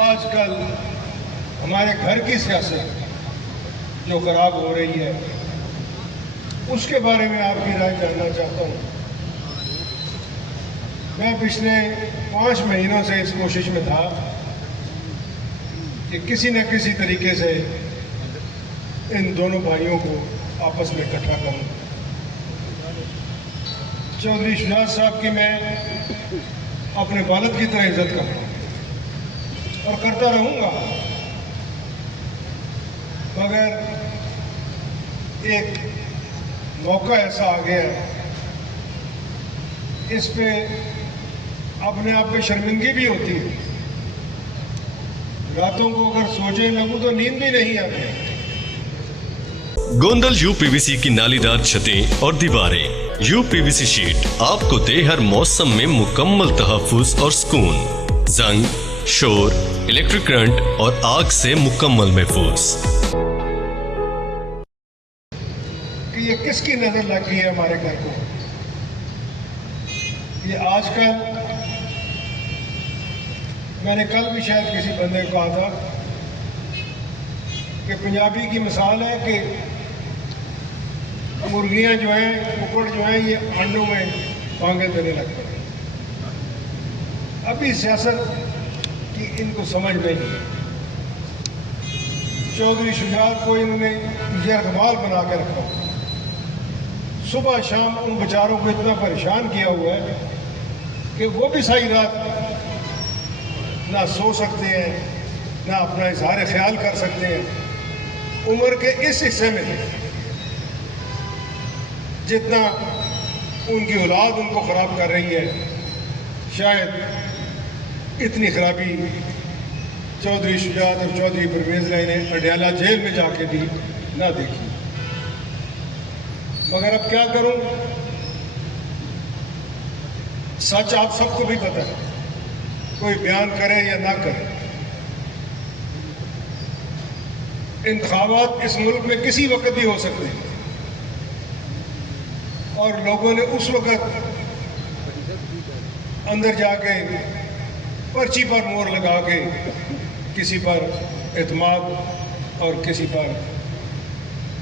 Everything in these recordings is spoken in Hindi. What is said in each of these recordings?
आजकल हमारे घर की सियासत जो खराब हो रही है उसके बारे में आपकी राय जानना चाहता हूँ। मैं पिछले 5 महीनों से इस कोशिश में था कि किसी न किसी तरीके से इन दोनों भाइयों को आपस में इकट्ठा करूं। चौधरी शुजात साहब की मैं अपने वालिद की तरह इज्जत करता हूं और करता रहूंगा, मगर एक मौका ऐसा आ गया है, इस पे अपने आप पे शर्मिंदगी भी होती है। रातों को अगर सोचे लगूं तो नींद भी नहीं आती। गोंदल यूपीवीसी की नालीदार छतें और दीवारें। यूपीवीसी शीट आपको दे हर मौसम में मुकम्मल तहफ्फुज़ और सुकून। जंग, शोर, इलेक्ट्रिक करंट और आग से मुकम्मल महफूज। कि ये किसकी नजर लग गई है हमारे घर को। ये आजकल, मैंने कल भी शायद किसी बंदे को कहा था कि पंजाबी की मिसाल है कि मुर्गियां जो हैं, कुकड़ जो हैं, ये अंडों में भांगे देने लगते हैं। अभी सियासत की इनको समझ नहीं है। चौधरी शुजात को इन्होंने यरगमाल बना के रखा, सुबह शाम उन बेचारों को इतना परेशान किया हुआ है कि वो भी सारी रात ना सो सकते हैं, ना अपना इजहार ख्याल कर सकते हैं। उम्र के इस हिस्से में जितना उनकी औलाद उनको ख़राब कर रही है, शायद इतनी खराबी चौधरी शुजात और चौधरी परवेज़ ने अडयाला जेल में जाके भी ना देखी। मगर अब क्या करूं, सच आप सबको भी पता है, कोई बयान करे या ना करे। इंतखाबात इस मुल्क में किसी वक्त भी हो सकते हैं और लोगों ने उस वक्त अंदर जाके पर्ची पर मोहर लगा के किसी पर एतमाद और किसी पर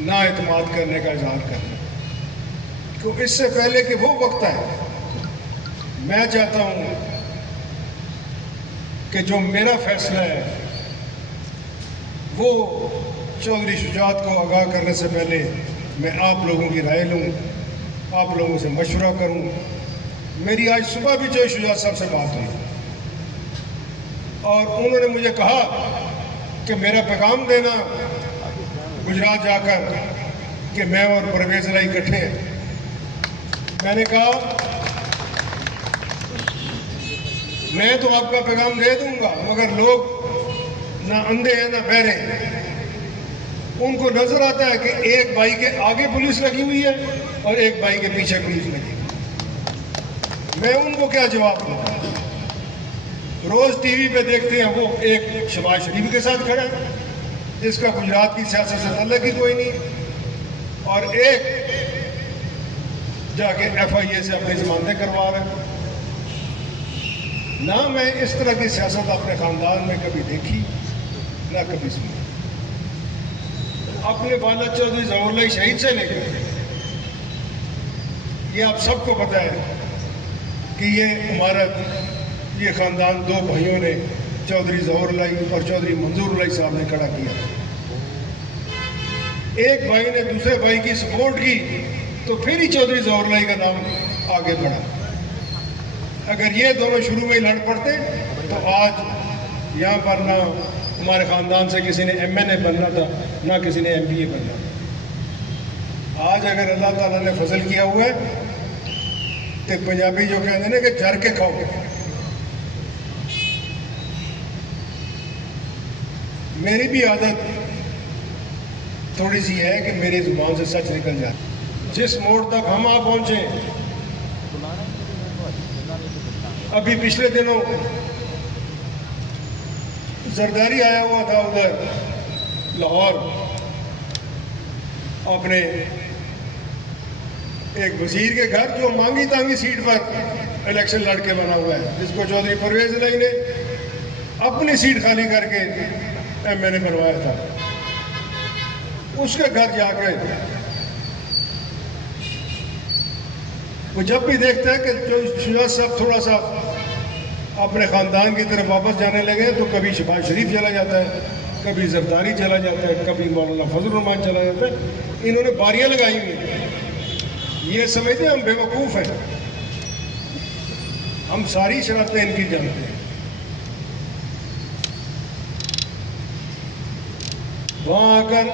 ना एतमाद करने का इजहार करना। तो इससे पहले कि वो वक्त आए, मैं चाहता हूं कि जो मेरा फैसला है वो चौधरी शुजात को आगाह करने से पहले मैं आप लोगों की राय लूं, आप लोगों से मशवरा करूं। मेरी आज सुबह भी चौधरी शुजात साहब से बात हुई और उन्होंने मुझे कहा कि मेरा पैगाम देना गुजरात जाकर कि मैं और परवेज़ इकट्ठे हैं। मैंने कहा मैं तो आपका पैगाम दे दूंगा, मगर लोग ना अंधे हैं ना बहरे हैं। उनको नजर आता है कि एक भाई के आगे पुलिस लगी हुई है और एक भाई के पीछे पुलिस लगी हुई है। मैं उनको क्या जवाब दूं? रोज टीवी पे देखते हैं वो एक शहबाज शरीफ के साथ खड़ा है जिसका गुजरात की सियासत से ताल्लुक ही कोई नहीं, और एक जाके FIA से अपनी जमानतें करवा रहे हैं। ना मैं इस तरह की सियासत अपने खानदान में कभी देखी ना कभी सुनी। अपने वालिद चौधरी ज़फ़रुल्लाह शहीद से लेकर ये आप सबको पता है कि ये इमारत, ये खानदान दो भाइयों ने, चौधरी ज़फ़रुल्लाह और चौधरी मंजूरुल्लाह साहब ने खड़ा किया। एक भाई ने दूसरे भाई की सपोर्ट की तो फिर ही चौधरी ज़फ़रुल्लाह का नाम आगे बढ़ा। अगर ये दोनों शुरू में ही लड़ पड़ते तो आज यहाँ पर ना हमारे ख़ानदान से किसी ने MNA बनना था, ना किसी ने MBA बनना था। आज अगर अल्लाह ताला ने फजल किया हुआ है तो पंजाबी जो कहते हैं ना कि जर के खाओ। मेरी भी आदत थोड़ी सी है कि मेरी जुबान से सच निकल जाए। जिस मोड़ तक हम आ पहुंचे, अभी पिछले दिनों जरदारी आया हुआ था उधर लाहौर, अपने एक वजीर के घर जो मांगी तांगी सीट पर इलेक्शन लड़के बना हुआ है, जिसको चौधरी परवेज़ ने अपनी सीट खाली करके एमएलए बनवाया था। उसके घर जाके वो जब भी देखता है कि जो शुजात साहब थोड़ा सा अपने ख़ानदान की तरफ वापस जाने लगे तो कभी शहबाज शरीफ चला जाता है, कभी जरदारी चला जाता है, कभी मौलाना फजल रहमान चला जाता है। इन्होंने बारियां लगाई हुई हैं। ये समझते हम बेवकूफ़ हैं, हम सारी शरारतें इनकी जानते हैं। वहाँ आकर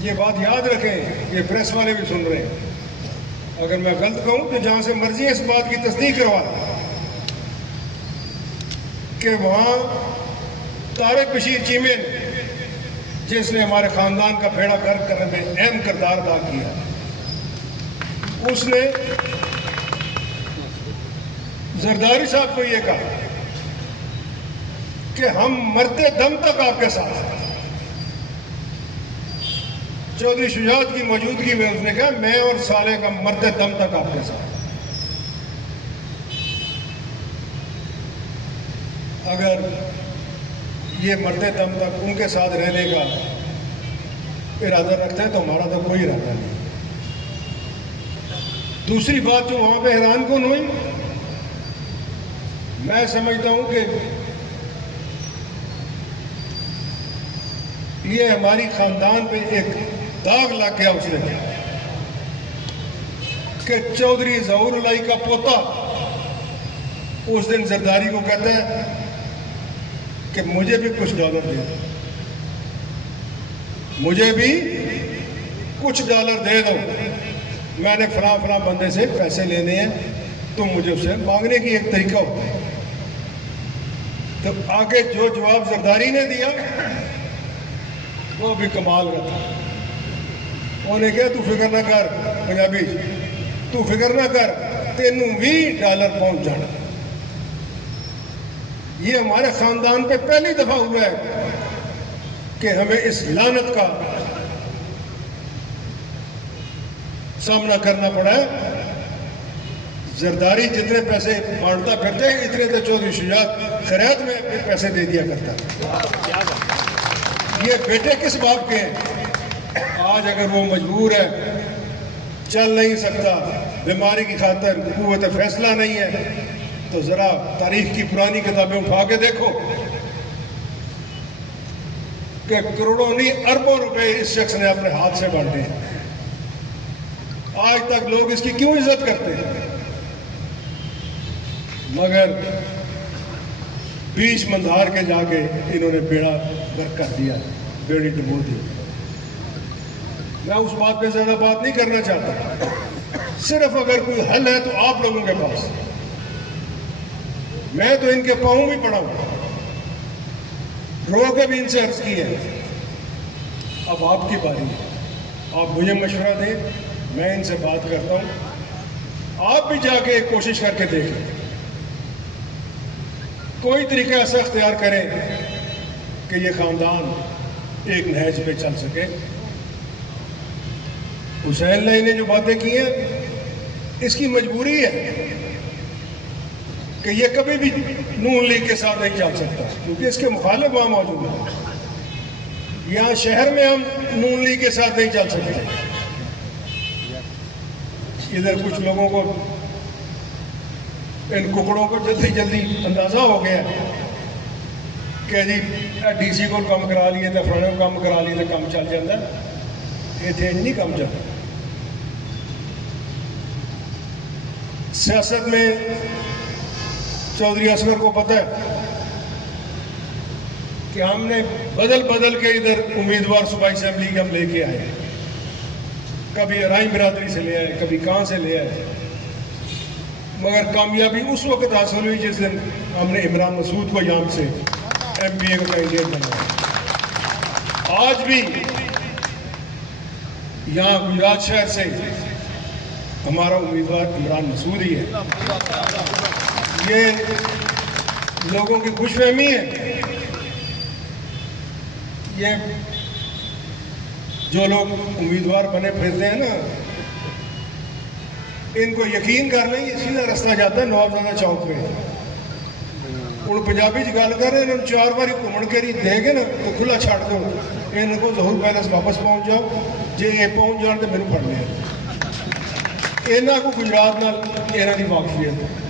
ये बात याद रखें, ये प्रेस वाले भी सुन रहे हैं, अगर मैं गलत कहूं तो जहां से मर्जी इस बात की तस्दीक करवा कि वहां तारिक बशीर चीमे जिसने हमारे खानदान का बेड़ा गर्क करने में अहम किरदार अदा किया, उसने जरदारी साहब को यह कहा कि हम मरते दम तक आपके साथ हैं। चौधरी शुजात की मौजूदगी में उसने कहा मैं और साले का मरते दम तक आपके साथ। अगर ये मरते दम तक उनके साथ रहने का इरादा रखते हैं तो हमारा तो कोई इरादा नहीं। दूसरी बात जो वहां पे हैरानकुन हुई, मैं समझता हूं कि ये हमारी खानदान पे एक दाग लग गया उसने कि चौधरी ज़हूरुल्लाह का पोता उस दिन जरदारी को कहता है कि मुझे भी कुछ डॉलर दे दो, मुझे भी कुछ डॉलर दे दो, मैंने फलां बंदे से पैसे लेने हैं, तुम मुझे उससे मांगने की एक तरीका होता है। तो आगे जो जवाब जरदारी ने दिया वो भी कमाल का था। उन्हें कहा तू फिक्र ना कर, पंजाबी तू फिक्र ना कर, तेनू भी डॉलर पहुंच जाना। ये हमारे खानदान पे पहली दफा हुआ है कि हमें इस लानत का सामना करना पड़ा है। जरदारी जितने पैसे बांटता फिरते हैं इतने तो चौधरी शुजात खैरात में पैसे दे दिया करता। ये बेटे किस बाप के हैं? आज अगर वो मजबूर है, चल नहीं सकता, बीमारी की खातिर कुव्वत फैसला नहीं है, तो जरा तारीख की पुरानी किताबें उठा के देखो कि करोड़ों नहीं अरबों रुपए इस शख्स ने अपने हाथ से बांटे हैं। आज तक लोग इसकी क्यों इज्जत करते हैं? मगर बीच मंदार के जाके इन्होंने बेड़ा गर्क कर दिया, बेड़ी डुबो दी। मैं उस बात पे ज्यादा बात नहीं करना चाहता। सिर्फ अगर कोई हल है तो आप लोगों के पास, मैं तो इनके पांव भी पड़ा हूं, रो के भी इनसे अर्ज की है। अब आपकी बारी है, आप मुझे मशवरा दें, मैं इनसे बात करता हूं। आप भी जाके कोशिश करके देखें, कोई तरीका ऐसा अख्तियार करें कि ये खानदान एक नहज पे चल सके। हुसैन लाई ने जो बातें की हैं, इसकी मजबूरी है कि ये कभी भी नून लीग के साथ नहीं चल सकता, क्योंकि इसके मुखालिफ वहां मौजूद है। यहाँ शहर में हम नून लीग के साथ नहीं चल सकते। इधर कुछ लोगों को, इन कुकड़ों को जल्दी जल्दी अंदाजा हो गया कि जी डीसी को कम करा लिए तो फलाने को कम करा लिए तो कम चल जाता। इतने नहीं कम चलता। सियासत में चौधरी असगर को पता है कि हमने बदल बदल के इधर उम्मीदवार सूबाई असेंबली के हम लेके आए, कभी अराई बिरादरी से ले आए, कभी कहाँ से ले आए, मगर कामयाबी उस वक्त हासिल हुई जिस दिन हमने इमरान मसूद को यहाँ से MPA का कैंडिडेट बनाया। आज भी यहाँ गुजरात शहर से हमारा उम्मीदवार इमरान मसूद ही है। ये लोगों की खुशफहमी है। ये जो लोग उम्मीदवार बने फिरते हैं ना, इनको यकीन कर लें, ये सीधा रास्ता जाता है नवाबजादा चौक पे। ਹੁਣ ਪੰਜਾਬੀ 'ਚ ਗੱਲ ਕਰ ਰਹੇ ਇਹਨਾਂ ਨੂੰ 4 ਵਾਰੀ ਘੁੰਮਣ ਘੇਰੀ ਦੇ ਕੇ ਨਾ ਤਾਂ ਖੁੱਲਾ ਛੱਡ ਦਿਓ। ਇਹਨਾਂ ਕੋਲ ਜ਼ਹੂਰ ਪੈਲਸ ਵਾਪਸ ਪਹੁੰਚ ਜਾਓ, ਜੇ ਇਹ ਪਹੁੰਚ ਜਾਣ ਤਾਂ ਮੈਨੂੰ ਫੜ ਲਿਆ। ਇਹਨਾਂ ਕੋ ਗੁਜਰਾਤ ਨਾਲ ਇਹਨਾਂ ਦੀ ਵਾਕਫੀਅਤ